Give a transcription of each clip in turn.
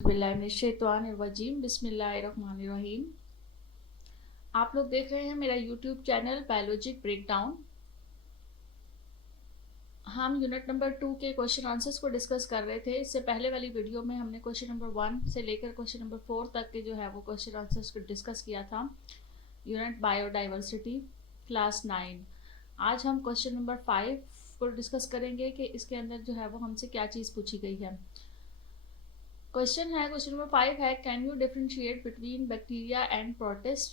बिस्मिल्लाहिर्रहमानिर्रहीम बिस्मिल्लाहिर्रहमानिर्रहीम। आप लोग देख रहे हैं मेरा यूट्यूब चैनल बायोलॉजिक ब्रेकडाउन। हम यूनिट नंबर 2 के क्वेश्चन आंसर्स को डिस्कस कर रहे थे। इससे पहले वाली वीडियो में हमने क्वेश्चन नंबर 1 से लेकर क्वेश्चन नंबर 4 तक के जो है वो क्वेश्चन आंसर्स को डिस्कस किया था। Unit biodiversity class 9। आज हम क्वेश्चन नंबर 5 को डिस्कस करेंगे कि इसके अंदर जो है वो हमसे क्या चीज़ पूछी गई है। क्वेश्चन नंबर 5 है, can you differentiate between bacteria and protist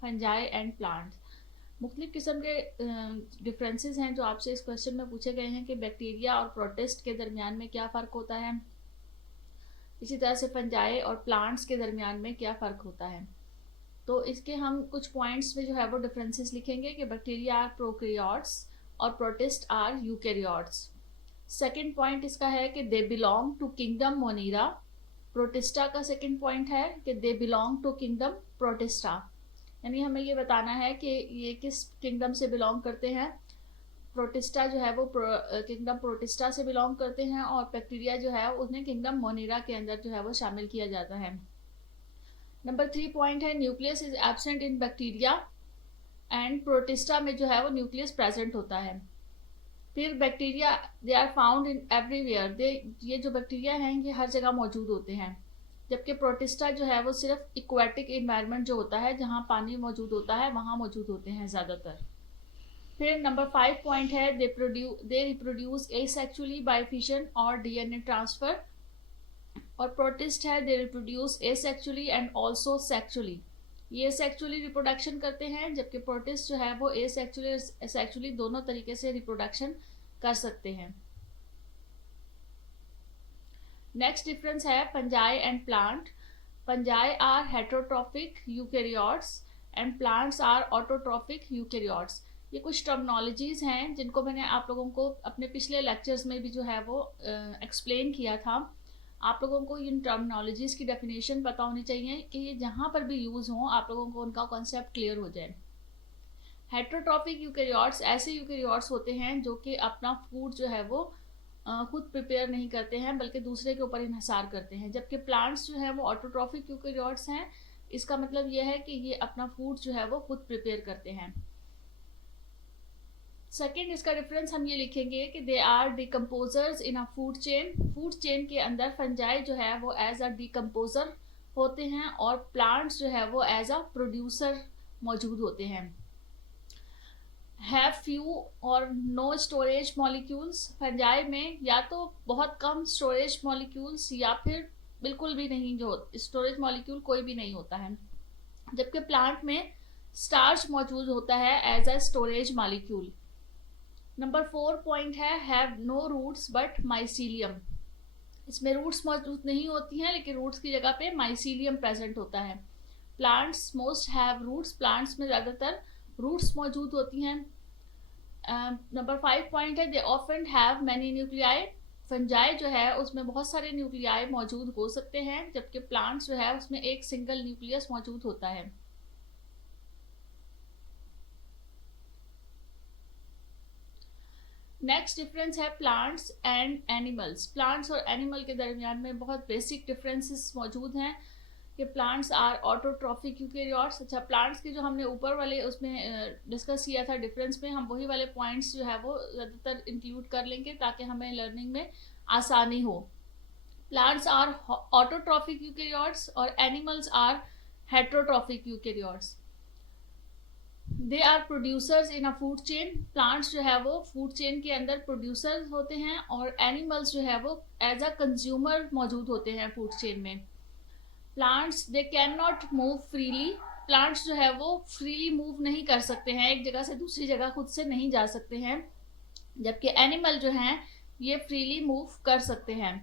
fungi and plants. मुख्तलिफ किस्म के डिफरेंसेस हैं जो आपसे इस क्वेश्चन में पूछे गए हैं कि बैक्टीरिया और प्रोटिस्ट के दरमियान में क्या फ़र्क होता है, इसी तरह से फंजाई और प्लांट्स के दरमियान में क्या फ़र्क होता है। तो इसके हम कुछ पॉइंट्स में जो है वो डिफरेंसेस लिखेंगे कि बैक्टीरिया आर प्रोकैरियोट्स और protist are eukaryotes. Second point इसका है कि they belong to kingdom Monera. Protista का सेकंड पॉइंट है कि they belong to kingdom Protista, यानी हमें ये बताना है कि ये किस किंगडम से बिलोंग करते हैं। प्रोटिस्टा जो है वो किंगडम प्रोटिस्टा से बिलोंग करते हैं और बैक्टीरिया जो है उन्हें किंगडम मोनीरा के अंदर जो है वो शामिल किया जाता है। नंबर 3 पॉइंट है, nucleus is absent in bacteria and protista में जो है वो न्यूक्लियस प्रेजेंट होता है। फिर bacteria they are found in everywhere, ये जो बैक्टीरिया हैं ये हर जगह मौजूद होते हैं, जबकि प्रोटिस्टा जो है वो सिर्फ इक्वेटिक इन्वायरमेंट जो होता है जहाँ पानी मौजूद होता है वहाँ मौजूद होते हैं ज़्यादातर। फिर नंबर 5 पॉइंट है, they reproduce asexually by fission और डीएनए ट्रांसफर। और प्रोटिस्ट है, they reproduce asexually and also sexually, ये सेक्सुअली रिप्रोडक्शन करते हैं, जबकि प्रोटिस्ट जो है वो एसेक्सुअली दोनों तरीके से रिप्रोडक्शन कर सकते हैं। नेक्स्ट डिफरेंस है fungi and plant. Fungi are heterotrophic eukaryotes and plants are autotrophic eukaryotes. ये कुछ टर्मिनोलॉजीज हैं जिनको मैंने आप लोगों को अपने पिछले लेक्चर्स में भी जो है वो एक्सप्लेन किया था। आप लोगों को इन टर्मिनोलॉजीज की डेफिनेशन पता होनी चाहिए कि ये जहाँ पर भी यूज़ हो आप लोगों को उनका कॉन्सेप्ट क्लियर हो जाए। हेटरोट्रॉफिक यूकैरियोट्स ऐसे यूकैरियोट्स होते हैं जो कि अपना फूड जो है वो खुद प्रिपेयर नहीं करते हैं बल्कि दूसरे के ऊपर इन्हिसार करते हैं, जबकि प्लांट्स जो है वो ऑटोट्रॉफिक यूकैरियोट्स हैं। इसका मतलब यह है कि ये अपना फूड जो है वो खुद प्रिपेयर करते हैं। सेकेंड इसका डिफरेंस हम ये लिखेंगे कि they are decomposers in a food chain. Food chain के अंदर फंजाई जो है वो एज अ डिकम्पोजर होते हैं और प्लांट्स जो है वो एज अ प्रोड्यूसर मौजूद होते हैं। हैव फ्यू और नो स्टोरेज मॉलिक्यूल्स। फंजाई में या तो बहुत कम स्टोरेज मॉलिक्यूल्स या फिर बिल्कुल भी नहीं, जो स्टोरेज मॉलिक्यूल कोई भी नहीं होता है, जबकि प्लांट में स्टार्च मौजूद होता है as a storage molecule. Number 4 point है, have no roots but mycelium. इसमें रूट्स मौजूद नहीं होती हैं लेकिन रूट्स की जगह पे माइसीलियम प्रेजेंट होता है। Plants most have roots, plants में ज़्यादातर रूट्स मौजूद होती हैं। नंबर 5 पॉइंट है, they often have many nuclei. Fungi जो है उसमें बहुत सारे न्यूक्लियाई मौजूद हो सकते हैं, जबकि प्लांट्स जो है उसमें एक सिंगल न्यूक्लियस मौजूद होता है। नेक्स्ट डिफरेंस है प्लांट्स एंड एनिमल्स। प्लांट्स और एनिमल के दरमियान में बहुत बेसिक डिफरेंसेस मौजूद हैं कि प्लांट्स आर ऑटोट्रॉफिक यूकैरियोट्स। अच्छा, प्लांट्स के जो हमने ऊपर वाले उसमें डिस्कस किया था डिफरेंस में, हम वही वाले पॉइंट्स जो है वो ज़्यादातर इंक्लूड कर लेंगे ताकि हमें लर्निंग में आसानी हो। प्लांट्स आर ऑटोट्रॉफिक यूकैरियोट्स और animals are heterotrophic eukaryotes. They are producers in a food chain. Plants जो है वो फूड चेन के अंदर प्रोड्यूसर होते हैं और एनिमल्स जो है वो एज अ कंज्यूमर मौजूद होते हैं फूड चेन में। Plants they can not move freely. Plants जो है वो फ्रीली मूव नहीं कर सकते हैं, एक जगह से दूसरी जगह खुद से नहीं जा सकते हैं, जबकि एनिमल जो हैं ये फ्रीली मूव कर सकते हैं।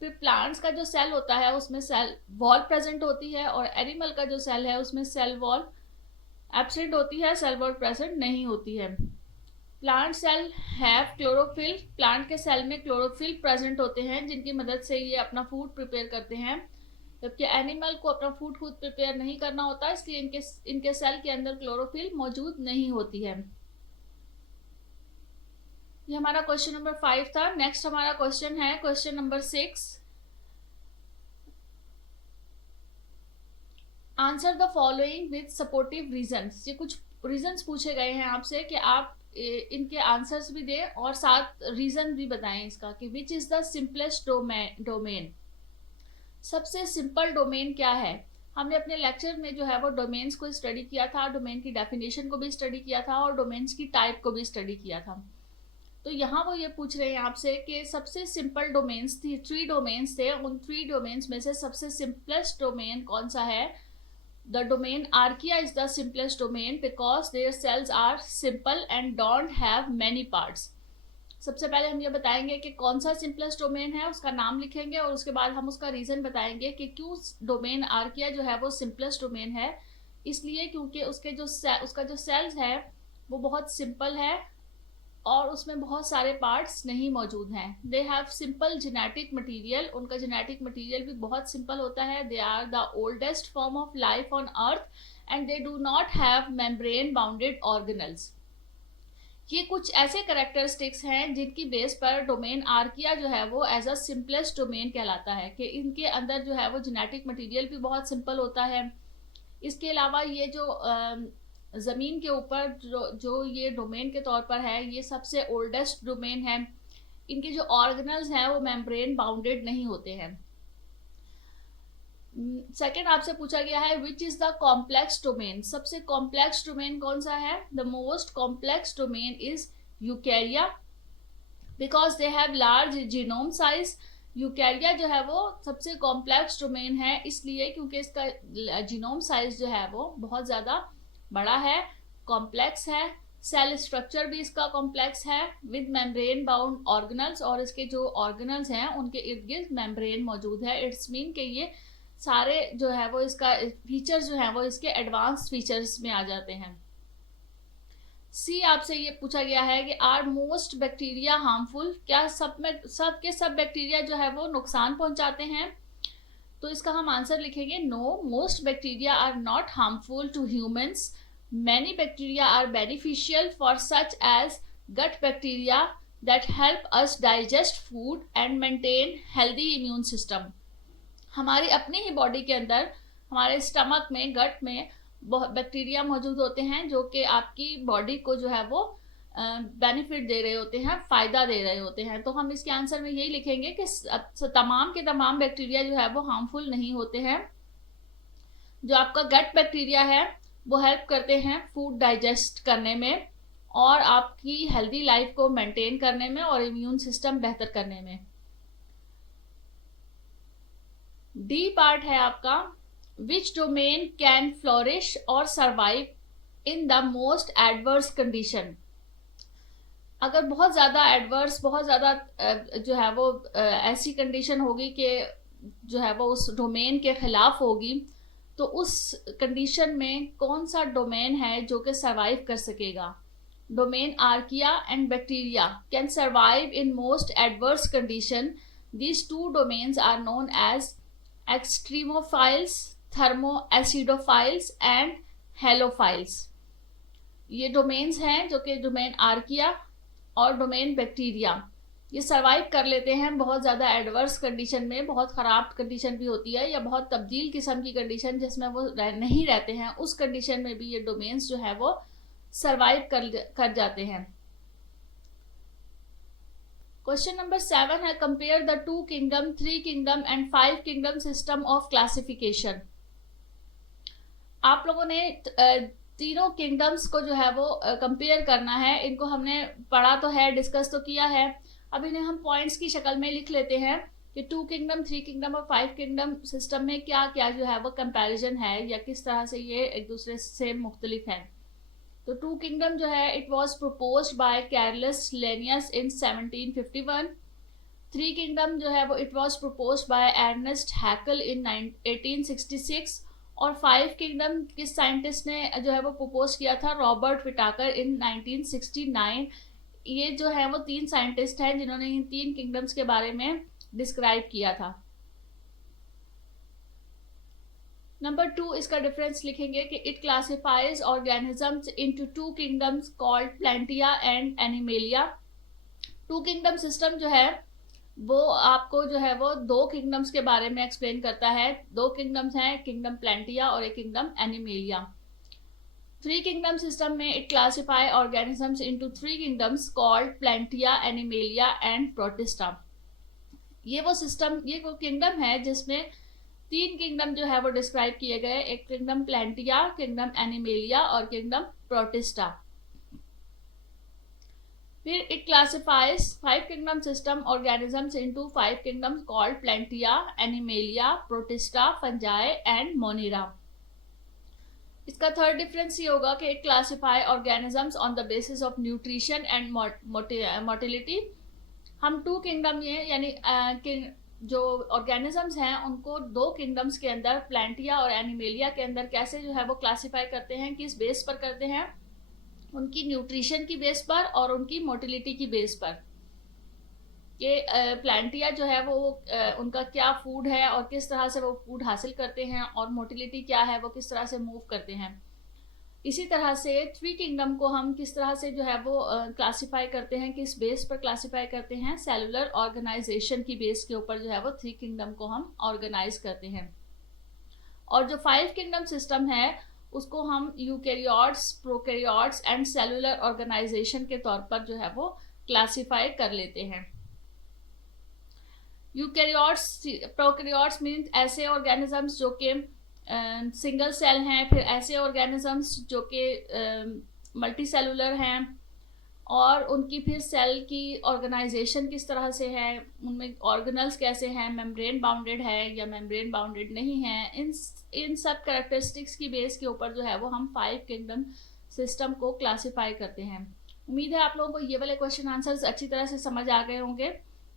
फिर प्लांट्स का जो सेल होता है उसमें सेल वॉल प्रेजेंट होती है और एनिमल का जो सेल है उसमें सेल वॉल एब्सेंट होती है, सेल वॉल प्रेजेंट नहीं होती है। Plant cell have chlorophyll. Plant के सेल में क्लोरोफिल प्रेजेंट होते हैं जिनकी मदद से ये अपना फूड प्रिपेयर करते हैं, जबकि एनिमल को अपना फूड खुद प्रिपेयर नहीं करना होता, इसलिए इनके सेल के अंदर क्लोरोफिल मौजूद नहीं होती है। ये हमारा क्वेश्चन नंबर 5 था। नेक्स्ट हमारा क्वेश्चन है question number 6। Answer the following with supportive reasons. ये कुछ रीजंस पूछे गए हैं आपसे कि आप इनके आंसर्स भी दें और साथ रीजन भी बताएं इसका कि which is the simplest domain. सबसे सिंपल डोमेन क्या है? हमने अपने लेक्चर में जो है वो डोमेन्स को स्टडी किया था, डोमेन की डेफिनेशन को भी स्टडी किया था और डोमेन्स की टाइप को भी स्टडी किया था। तो यहाँ वो ये पूछ रहे हैं आपसे कि सबसे सिंपल डोमेन्स थी, 3 डोमेन्स थे, उन 3 डोमेन्स में से सबसे सिंपलेस्ट डोमेन कौन सा है? The domain Archaea is the simplest domain because their cells are simple and don't have many parts. सबसे पहले हम ये बताएंगे कि कौन सा सिंपलेस्ट डोमेन है, उसका नाम लिखेंगे और उसके बाद हम उसका रीजन बताएंगे कि क्यों डोमेन आर्किया जो है वो सिंपलेस्ट डोमेन है। इसलिए क्योंकि उसका जो सेल्स है वो बहुत सिंपल है और उसमें बहुत सारे पार्ट्स नहीं मौजूद हैं। They have simple genetic material, उनका जेनेटिक मटेरियल भी बहुत सिंपल होता है। They are the oldest form of life on earth and they do not have membrane bounded organelles. ये कुछ ऐसे करेक्टरिस्टिक्स हैं जिनकी बेस पर डोमेन आर्किया जो है वो एज अ सिंपलेस्ट डोमेन कहलाता है कि इनके अंदर जो है वो जेनेटिक मटेरियल भी बहुत सिंपल होता है। इसके अलावा ये जो ज़मीन के ऊपर जो ये डोमेन के तौर पर है, ये सबसे ओल्डेस्ट डोमेन है। इनके जो ऑर्गेनल्स हैं वो मेम्ब्रेन बाउंडेड नहीं होते हैं। सेकेंड आपसे पूछा गया है which is the complex domain. सबसे कॉम्प्लेक्स डोमेन कौन सा है? The most complex domain is यूकैरिया because they have large genome size. यूकैरिया जो है वो सबसे कॉम्प्लेक्स डोमेन है इसलिए क्योंकि इसका जीनोम साइज जो है वो बहुत ज़्यादा बड़ा है, कॉम्प्लेक्स है। सेल स्ट्रक्चर भी इसका कॉम्प्लेक्स है विद मेम्ब्रेन बाउंड ऑर्गेनल्स और इसके जो ऑर्गेनल्स हैं उनके इर्द गिर्द मेम्ब्रेन मौजूद है। इट्स मीन कि ये सारे जो है वो इसका फीचर्स जो है वो इसके एडवांस फीचर्स में आ जाते हैं। सी आपसे ये पूछा गया है कि आर मोस्ट बैक्टीरिया हार्मफुल। क्या सब बैक्टीरिया जो है वो नुकसान पहुंचाते हैं? तो इसका हम आंसर लिखेंगे no, most bacteria are not harmful to humans. Many bacteria are beneficial for such as gut bacteria that help us digest food and maintain healthy immune system. हमारी अपनी ही बॉडी के अंदर, हमारे स्टमक में, गट में बैक्टीरिया मौजूद होते हैं जो कि आपकी बॉडी को जो है वो बेनिफिट दे रहे होते हैं, फ़ायदा दे रहे होते हैं। तो हम इसके आंसर में यही लिखेंगे कि तमाम के तमाम बैक्टीरिया जो है वो हार्मफुल नहीं होते हैं। जो आपका गट बैक्टीरिया है वो हेल्प करते हैं फूड डाइजेस्ट करने में और आपकी हेल्दी लाइफ को मेंटेन करने में और इम्यून सिस्टम बेहतर करने में। डी पार्ट है आपका विच डोमेन कैन फ्लोरिश और survive in the most adverse condition. अगर बहुत ज़्यादा एडवर्स, बहुत ज़्यादा जो है वो ऐसी कंडीशन होगी कि जो है वो उस डोमेन के खिलाफ होगी, तो उस कंडीशन में कौन सा डोमेन है जो कि सरवाइव कर सकेगा? Domain Archaea and bacteria can survive in most adverse condition. These two domains are known as extremophiles, thermoacidophiles and halophiles. ये डोमेन्स हैं जो कि डोमेन आर्किया और डोमेन बैक्टीरिया ये सर्वाइव कर लेते हैं बहुत ज़्यादा एडवर्स कंडीशन में। बहुत ख़राब कंडीशन भी होती है या बहुत तब्दील किस्म की कंडीशन जिसमें वो नहीं रहते हैं, उस कंडीशन में भी ये डोमेन्स जो है वो सर्वाइव कर जाते हैं। क्वेश्चन नंबर 7 है compare the 2 kingdom, 3 kingdom and 5 kingdom system of classification. आप लोगों ने तीनों किंगडम्स को जो है वो कंपेयर करना है। इनको हमने पढ़ा तो है, डिस्कस तो किया है, अब इन्हें हम पॉइंट्स की शक्ल में लिख लेते हैं कि 2 किंगडम, 3 किंगडम और 5 किंगडम सिस्टम में क्या क्या जो है वो कंपैरिजन है या किस तरह से ये एक दूसरे से मुख्तलिफ हैं। तो 2 किंगडम जो है it was proposed by Carolus Linnaeus in 1751। 3 kingdom जो है वो it was proposed by Ernest Haeckel in 1866 और 5 किंगडम किस साइंटिस्ट ने जो है वो प्रपोज किया था? रॉबर्ट विटाकर इन 1969। ये जो है वो 3 साइंटिस्ट हैं जिन्होंने इन 3 किंगडम्स के बारे में डिस्क्राइब किया था। नंबर 2 इसका डिफरेंस लिखेंगे कि it classifies organisms into 2 kingdoms called Plantae and Animalia. 2 kingdom system जो है वो आपको जो है वो 2 किंगडम्स के बारे में एक्सप्लेन करता है। 2 किंगडम्स हैं, किंगडम प्लेंटिया और एक किंगडम एनिमेलिया। 3 किंगडम सिस्टम में it classify organisms into 3 kingdoms called Plantae, Animalia and Protista. ये वो किंगडम है जिसमें 3 किंगडम जो है वो डिस्क्राइब किए गए, एक किंगडम प्लेंटिया, किंगडम एनिमेलिया और किंगडम प्रोटिस्टा। फिर it classifies 5 kingdom system organisms into 5 kingdoms called Plantae, Animalia, Protista, Fungi and Monera. इसका थर्ड डिफरेंस ये होगा कि it classify organisms on the basis of nutrition and motility. हम 2 kingdom ये यानी जो ऑर्गेनिजम्स हैं उनको 2 किंगडम्स के अंदर, प्लेंटिया और एनिमेलिया के अंदर कैसे जो है वो क्लासिफाई करते हैं, किस बेस पर करते हैं, उनकी न्यूट्रिशन की बेस पर और उनकी मोटिलिटी की बेस पर। कि प्लांटिया जो है वो उनका क्या फूड है और किस तरह से वो फूड हासिल करते हैं, और मोटिलिटी क्या है, वो किस तरह से मूव करते हैं। इसी तरह से 3 किंगडम को हम किस तरह से जो है वो क्लासिफाई करते हैं, किस बेस पर क्लासिफाई करते हैं, सेलुलर ऑर्गेनाइजेशन की बेस के ऊपर जो है वो 3 किंगडम को हम ऑर्गेनाइज करते हैं। और जो 5 किंगडम सिस्टम है उसको हम eukaryotes, prokaryotes and cellular organisation के तौर पर जो है वो क्लासिफाई कर लेते हैं। यूकैरियोट्स, प्रोकैरियोट्स मीन्स ऐसे ऑर्गेनिजम्स जो कि सिंगल सेल हैं, फिर ऐसे ऑर्गेनिजम्स जो कि मल्टी सेलुलर हैं, और उनकी फिर सेल की ऑर्गेनाइजेशन किस तरह से है, उनमें ऑर्गेनल्स कैसे हैं, मेम्ब्रेन बाउंडेड है या मेम्ब्रेन बाउंडेड नहीं है, इन सब कैरेक्टरिस्टिक्स की बेस के ऊपर जो है वो हम 5 किंगडम सिस्टम को क्लासिफाई करते हैं। उम्मीद है आप लोगों को ये वाले क्वेश्चन आंसर्स अच्छी तरह से समझ आ गए होंगे।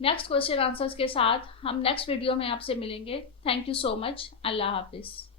नेक्स्ट क्वेश्चन आंसर्स के साथ हम नेक्स्ट वीडियो में आपसे मिलेंगे। Thank you so much. अल्लाह हाफिज़।